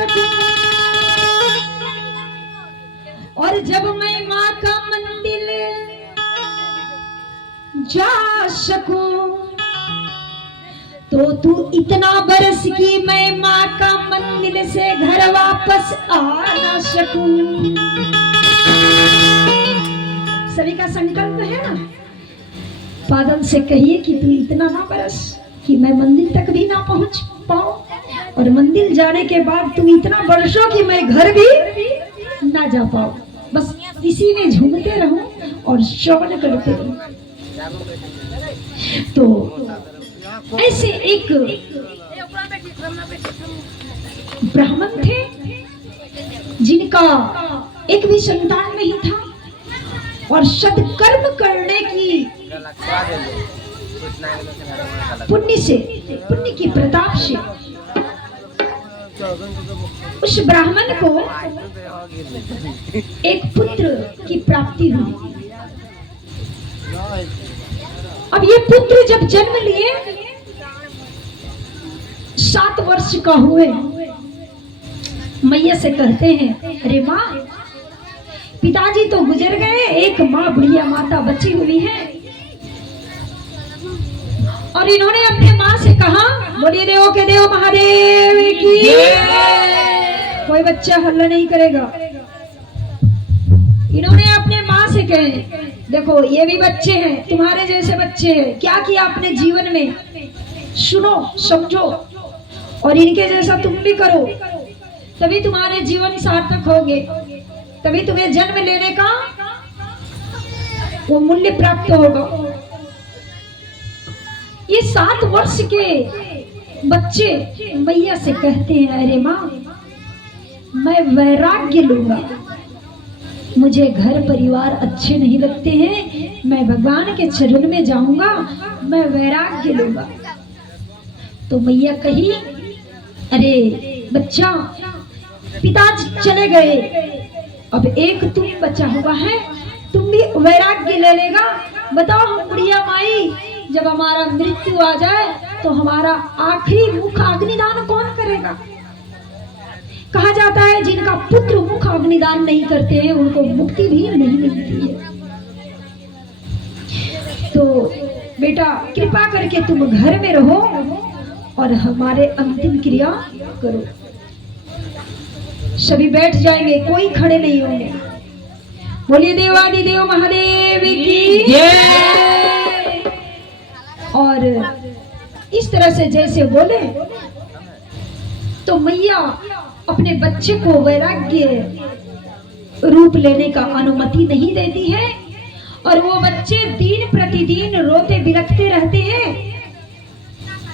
सकूं, और जब मैं माँ का मंदिर जा सकूं, तो तू इतना बरस की मैं माँ का मंदिर से घर वापस आ ना सकूं। सभी का संकल्प है ना, बादल से कहिए कि तू इतना ना बरस कि मैं मंदिर तक भी ना पहुंच पाऊं, और मंदिर जाने के बाद तू इतना बरसो कि मैं घर भी ना जा पाऊं। बस इसी में झूमते रहूं और श्रवण करते रहूं। तो ऐसे एक ब्राह्मण थे जिनका एक भी संतान नहीं था, और सत्कर्म करने की पुण्य की प्रताप से उस ब्राह्मण को एक पुत्र की प्राप्ति हुई। अब ये पुत्र जब जन्म लिए 7 वर्ष का हुए, मैया से कहते हैं, अरे माँ, पिताजी तो गुजर गए, एक माँ बुढ़िया माता बची हुई है। और इन्होंने अपने माँ से कहा, बोलिए देव के देव महादेव की। कोई बच्चा हल्ला नहीं करेगा। इन्होंने अपने माँ से कहे, देखो ये भी बच्चे हैं, तुम्हारे जैसे बच्चे हैं, क्या किया अपने जीवन में, सुनो समझो, और इनके जैसा तुम भी करो, तभी तुम्हारे जीवन सार्थक होंगे, तभी तुम्हें जन्म लेने का वो मूल्य प्राप्त होगा। ये 7 वर्ष के बच्चे मैया से कहते हैं, अरे माँ, मैं वैराग्य लूंगा, मुझे घर परिवार अच्छे नहीं लगते हैं, मैं भगवान के चरण में जाऊंगा, मैं वैराग्य लूंगा। तो मैया कही, अरे बच्चा, पिता चले गए, अब एक तुम बचा हुआ है, तुम भी वैराग्य ले लेगा। बताओ हम बुढ़िया माई, जब हमारा मृत्यु आ जाए तो हमारा आखिरी मुख अग्निदान कौन करेगा? कहा जाता है जिनका पुत्र मुख अग्निदान नहीं करते हैं उनको मुक्ति भी नहीं मिलती है। तो बेटा कृपा करके तुम घर में रहो और हमारे अंतिम क्रिया करो। सभी बैठ जाएंगे, कोई खड़े नहीं होंगे। बोलिए देवादिदेव महादेव की जय। और इस तरह से जैसे बोले तो मैया अपने बच्चे को वैराग्य रूप लेने का अनुमति नहीं देती है, और वो बच्चे दिन प्रतिदिन रोते बिलखते रहते हैं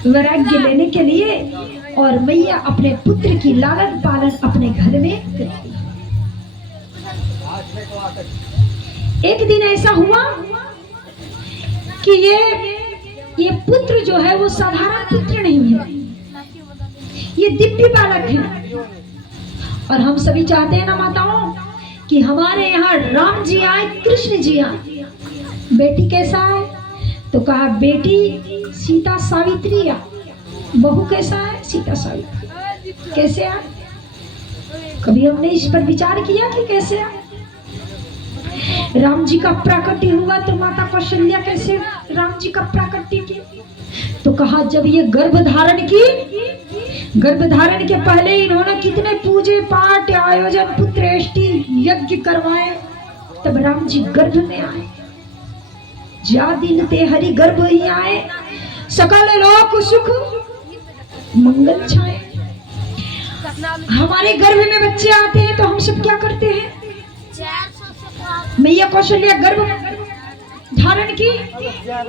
वैराग्य लेने के लिए, और मैया अपने पुत्र की लालन पालन अपने घर में करती है। एक दिन ऐसा हुआ कि ये पुत्र जो है वो साधारण पुत्र नहीं है, ये दिव्य बालक है। और हम सभी चाहते हैं ना माताओं कि हमारे यहाँ राम जी आए, कृष्ण जी आए। बेटी कैसा है? तो कहा बेटी सीता सावित्री आ। बहू कैसा है? सीता सावित्री। कैसे आए? कभी हमने इस पर विचार किया कि कैसे आए? राम जी का प्राकट्य हुआ तो माता कौशल्या कैसे राम जी का प्राकट्य की? तो कहा जब ये गर्भ धारण के पहले इन्होंने कितने पूजे पाठ आयोजन पुत्रेष्टि यज्ञ करवाए, तब राम जी गर्भ में आए। जा दिन ते हरि गर्भ ही आए, सकल लोक सुख मंगल छाए। हमारे गर्भ में बच्चे आते हैं तो हम सब क्या करते हैं? मैया कौशल्या गर्भ धारण की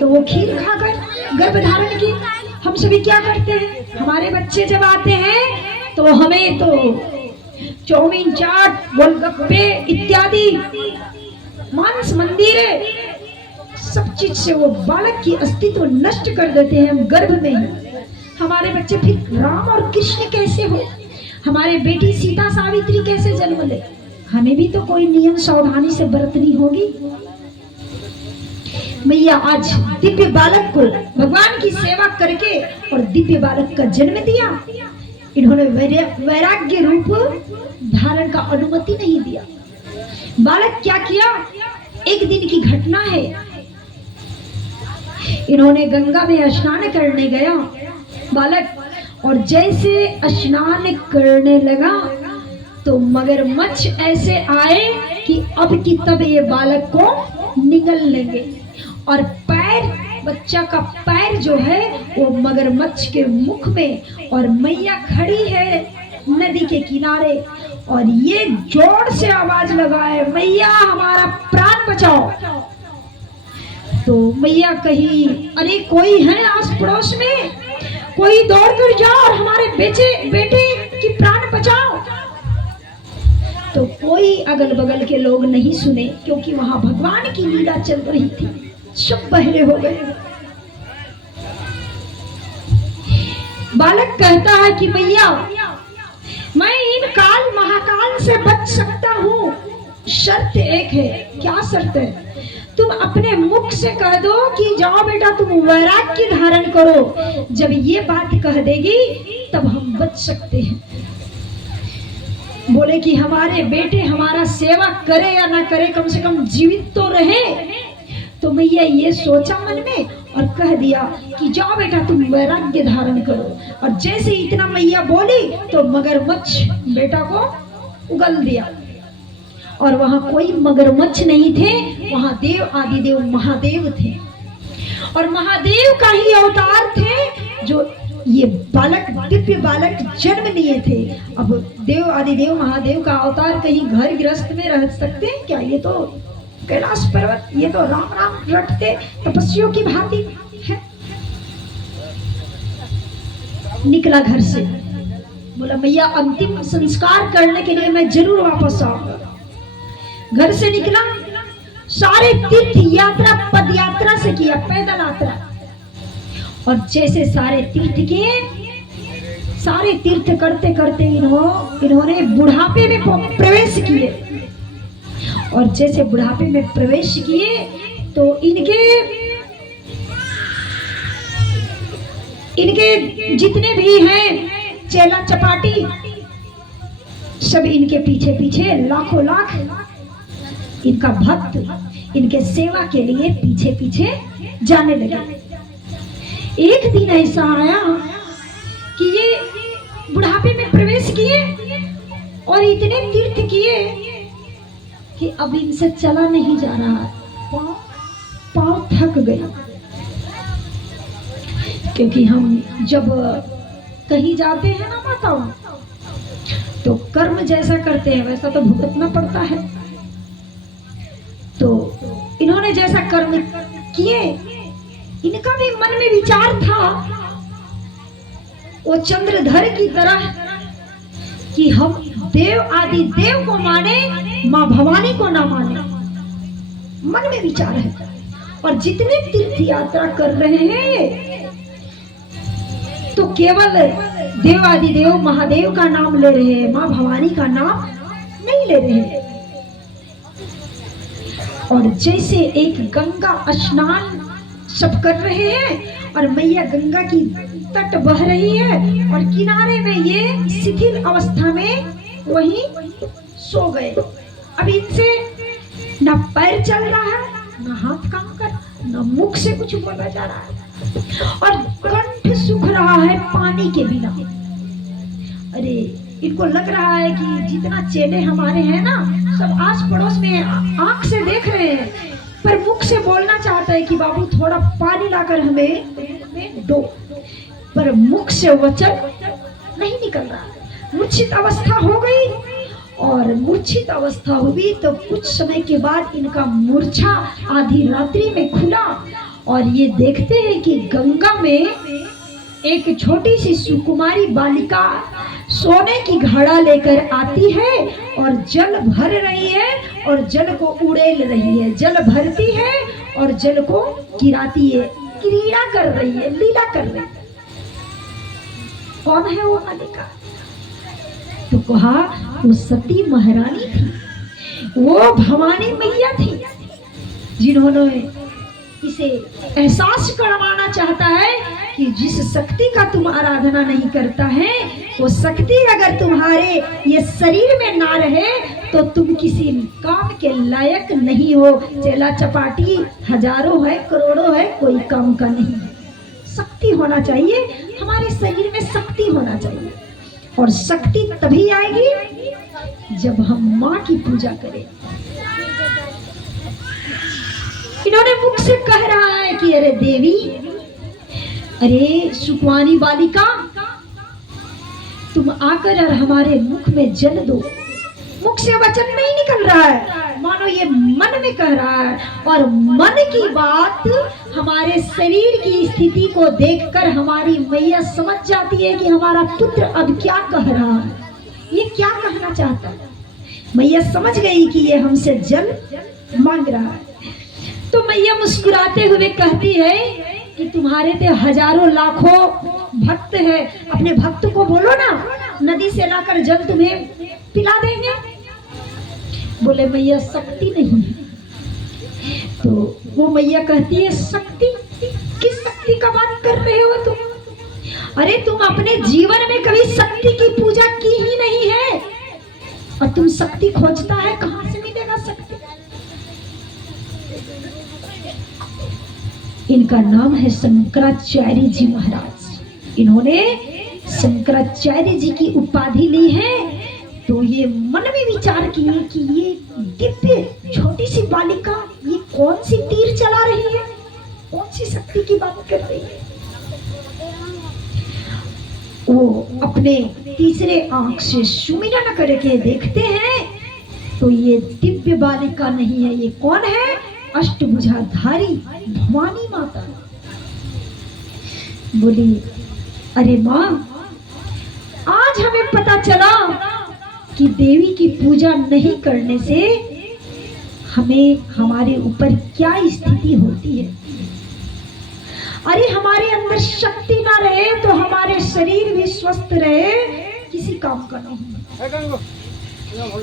तो वो खीर खाकर गर्भ धारण की। हम सभी क्या करते हैं? हमारे बच्चे जब आते हैं तो हमें तो चौमीन चाट गोलगप्पे इत्यादि मांस मंदिर सब चीज से वो बालक की अस्तित्व नष्ट कर देते हैं हम गर्भ में ही। हमारे बच्चे फिर राम और कृष्ण कैसे हो? हमारे बेटी सीता सावित्री कैसे जन्म ले? हमें भी तो कोई नियम सावधानी से बरतनी होगी। मैया आज दिव्य बालक को भगवान की सेवा करके और दिव्य बालक का जन्म दिया। इन्होंने वैराग्य रूप धारण का अनुमति नहीं दिया। बालक क्या किया, एक दिन की घटना है, इन्होंने गंगा में स्नान करने गया बालक, और जैसे स्नान करने लगा तो मगरमच्छ ऐसे आए कि अब की तब ये बालक को निगल लेंगे, और पैर, बच्चा का पैर जो है वो मगरमच्छ के मुख में, और मैया खड़ी है नदी के किनारे और ये जोर से आवाज लगाए, मैया हमारा प्राण बचाओ। तो मैया कही, अरे कोई है आस पड़ोस में, कोई दौड़ कर जाओ और हमारे बेटे की प्राण बचाओ। तो कोई अगल बगल के लोग नहीं सुने, क्योंकि वहां भगवान की लीला चल रही थी, सब बहरे हो गए। बालक कहता है कि मैया मैं इन काल महाकाल से बच सकता हूँ, शर्त एक है। क्या शर्त है? तुम अपने मुख से कह दो कि जाओ बेटा तुम वैराग्य धारण करो। जब ये बात कह देगी तब हम बच सकते हैं। बोले कि हमारे बेटे हमारा सेवा करे या ना करे, कम से कम जीवित तो रहे। तो मैया ये सोचा मन में और कह दिया कि जाओ बेटा तुम वैराग्य धारण करो। और जैसे इतना मैया बोली तो मगरमच्छ बेटा को उगल दिया, और वहां कोई मगरमच्छ नहीं थे, वहां देव आदिदेव महादेव थे, और महादेव का ही अवतार थे जो ये बालक, दिव्य बालक जन्म लिए थे। अब देव आदिदेव महादेव का अवतार कहीं घर गृहस्थ में रह सकते हैं क्या? ये तो कैलाश पर्वत, ये तो राम राम रटते तपस्वियों की भांति है। निकला घर से, बोला मैया अंतिम संस्कार करने के लिए मैं जरूर वापस आऊंगा। घर से निकला, सारे तीर्थ यात्रा पद यात्रा से किया, पैदल यात्रा, और जैसे सारे तीर्थ करते करते इन्होंने बुढ़ापे में प्रवेश किए। और जैसे बुढ़ापे में प्रवेश किए तो इनके जितने भी हैं चेला चपाटी, सब इनके पीछे पीछे लाखों लाख इनका भक्त इनके सेवा के लिए पीछे पीछे जाने लगे। एक दिन ऐसा आया कि ये बुढ़ापे में प्रवेश किए और इतने तीर्थ किए कि अब इनसे चला नहीं जा रहा, पांव थक गए। क्योंकि हम जब कहीं जाते हैं ना माताओं, तो कर्म जैसा करते हैं वैसा तो भुगतना पड़ता है। तो इन्होंने जैसा कर्म किए, इनका भी मन में विचार था वो चंद्रधर की तरह कि हम देव आदि देव को माने, माँ भवानी को ना माने। मन में विचार है। और जितने तीर्थ यात्रा कर रहे हैं तो केवल देव आदि देव महादेव का नाम ले रहे हैं, माँ भवानी का नाम नहीं ले रहे हैं। और जैसे एक गंगा स्नान सब कर रहे हैं और मैया गंगा की तट बह रही है और किनारे में ये शिथिल अवस्था में वहीं सो गए। अब इनसे ना पैर चल रहा है, ना हाथ काम कर, ना मुख से कुछ बोला जा रहा है, और कंठ सूख रहा है पानी के बिना। अरे इनको लग रहा है कि जितना चेले हमारे हैं ना, सब आस पड़ोस में आंख से देख रहे हैं, पर मुख से बोलना चाहता है कि बाबू थोड़ा पानी लाकर हमें दो, पर मुख से वचन नहीं निकल रहा। मूर्छित अवस्था हो गई, और मूर्छित अवस्था हुई तो कुछ समय के बाद इनका मूर्छा आधी रात्रि में खुला, और ये देखते हैं कि गंगा में एक छोटी सी सुकुमारी बालिका सोने की घड़ा लेकर आती है और जल भर रही है और जल को उड़ेल रही है, जल भरती है और जल को गिराती है, क्रीड़ा कर रही है, लीला कर रही है। कौन है वो बालिका? तो कहा वो सती महारानी थी, वो भवानी मैया थी, जिन्होंने इसे एहसास करवाना चाहता है कि जिस शक्ति का तुम आराधना नहीं करता है, वो शक्ति अगर तुम्हारे ये शरीर में ना रहे तो तुम किसी काम के लायक नहीं हो। चेला चपाटी हजारों है, करोड़ों है, कोई काम का नहीं है। शक्ति होना चाहिए, हमारे शरीर में शक्ति होना चाहिए। और शक्ति तभी आएगी जब हम माँ की पूजा करें। इन्होंने मुख से कह रहा है कि अरे देवी, अरे सुकवानी बालिका, तुम आकर और हमारे मुख में जल दो। मुख से वचन नहीं निकल रहा है, मानो ये मन में कह रहा है। और मन की बात हमारे शरीर की स्थिति को देखकर हमारी मैया समझ जाती है कि हमारा पुत्र अब क्या कह रहा है, ये क्या कहना चाहता है। मैया समझ गई कि ये हमसे जल मांग रहा है। तो मैया मुस्कुराते हुए कहती है कि तुम्हारे तो हजारों लाखों भक्त है, अपने भक्त को बोलो ना, नदी से लाकर जल तुम्हें पिला देंगे। बोले मैया शक्ति नहीं है। तो वो मैया कहती है शक्ति, किस शक्ति का बात कर रहे हो तुम? अरे तुम अपने जीवन में कभी शक्ति की पूजा की ही नहीं है और तुम शक्ति खोजता है, कहां से मिलेगा शक्ति? इनका नाम है शंकराचार्य जी महाराज। इन्होंने शंकराचार्य जी की उपाधि ली है। तो ये मन में विचार किए कि ये दिव्य छोटी सी बालिका ये कौन सी तीर चला रही है, कौन सी शक्ति की बात कर रही है। वो अपने तीसरे आंख से सुमिरन करके देखते हैं तो ये दिव्य बालिका नहीं है। ये कौन है? अष्टभुजाधारी भवानी माता। बोली अरे माँ, आज हमें पता चला कि देवी की पूजा नहीं करने से हमें हमारे ऊपर क्या स्थिति होती है। अरे हमारे अंदर शक्ति ना रहे तो हमारे शरीर भी स्वस्थ रहे, किसी काम का नहीं।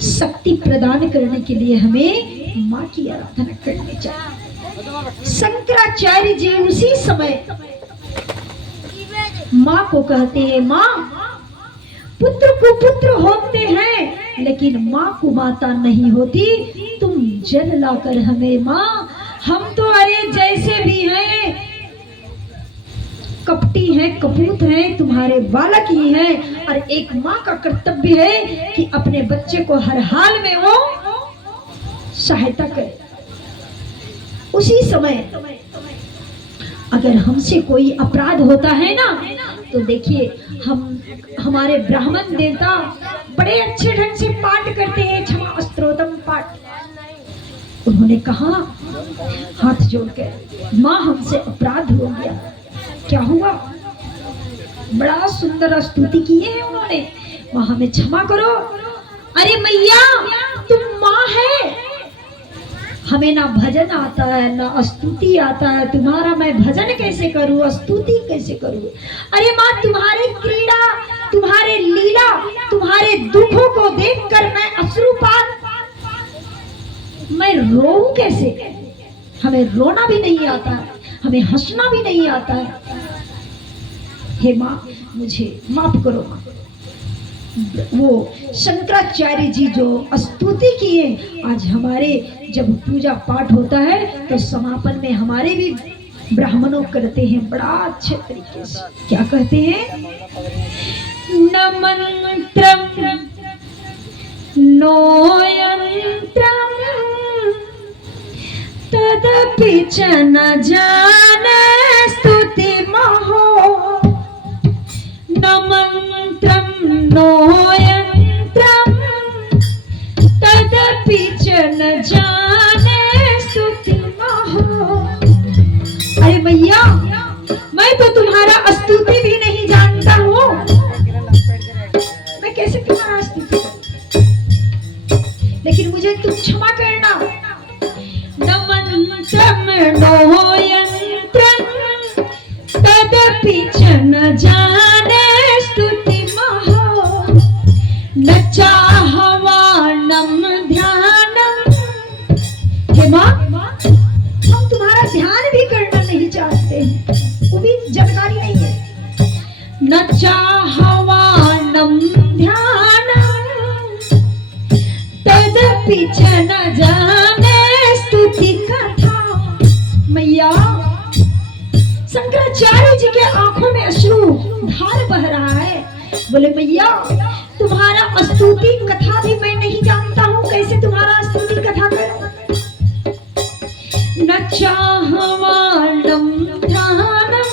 शक्ति प्रदान करने के लिए हमें माँ की आराधना करनी चाहिए। शंकराचार्य जी उसी समय माँ को कहते हैं, माँ पुत्र को पुत्र होते हैं लेकिन माँ को माता नहीं होती। तुम जल लाकर हमें माँ, हम तो अरे जैसे भी हैं, कपटी हैं, कपूत हैं, तुम्हारे बालक ही हैं। और एक माँ का कर्तव्य है कि अपने बच्चे को हर हाल में वो सहायता करे। उसी समय अगर हमसे कोई अपराध होता है ना, तो देखिए हमारे ब्राह्मण देवता बड़े अच्छे ढंग से पाठ करते हैं, क्षमा स्तोत्रम पाठ। उन्होंने कहा हाथ जोड़कर, माँ हमसे अपराध हो गया। क्या हुआ? बड़ा सुंदर स्तुति किए हैं उन्होंने, माँ हमें क्षमा करो। अरे मैया तुम माँ है, हमें ना भजन आता है ना स्तुति आता है, तुम्हारा मैं भजन कैसे करूं, स्तुति कैसे करूं। अरे माँ तुम्हारे क्रीड़ा, तुम्हारे लीला, तुम्हारे दुखों को देखकर मैं अश्रुपात, मैं रोऊं कैसे? हमें रोना भी नहीं आता है, हमें हंसना भी नहीं आता है। हे माँ मुझे माफ करो। माँ वो शंकराचार्य जी जो स्तुति किए, आज हमारे जब पूजा पाठ होता है तो समापन में हमारे भी ब्राह्मणों करते हैं बड़ा अच्छे तरीके से। क्या कहते हैं? न मंत्रम नो यंत्रम तदपि च न जाने स्तुति महो। न मंत्रम नो यंत्रम तदपि च न जाने स्तुति महो। अरे भैया मैं तो तुम्हारा स्तुति भी नहीं जानता हूँ, मैं कैसे तुम्हारा स्तुति करूं? लेकिन मुझे तुम क्षमा करना। न मंत्रम नो यंत्रम तदपि च न जाने स्तुति महो। न चाहवानम ध्यानम बोले मैया तुम्हारा स्तुति कथा भी मैं नहीं जानता हूँ, कैसे तुम्हारा स्तुति कथा करूं। न चाहवानम ध्यानम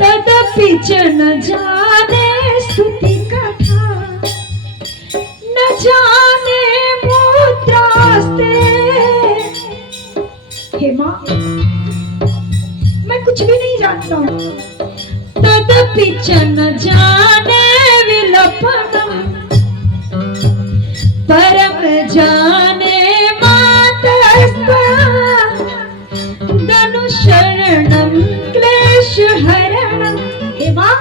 तदपि च न जाने स्तुति कथा, न जाने मुद्रास्ते। हे माँ मैं कुछ भी नहीं जानता हूँ। तदपि च न जाने विलपनम परम जाने मातस्ता धनुषरणम क्लेश हरणम। हे माँ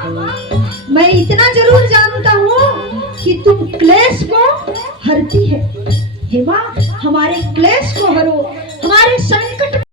मैं इतना जरूर जानता हूँ कि तुम क्लेश को हरती है। हे माँ हमारे क्लेश को हरो, हमारे संकट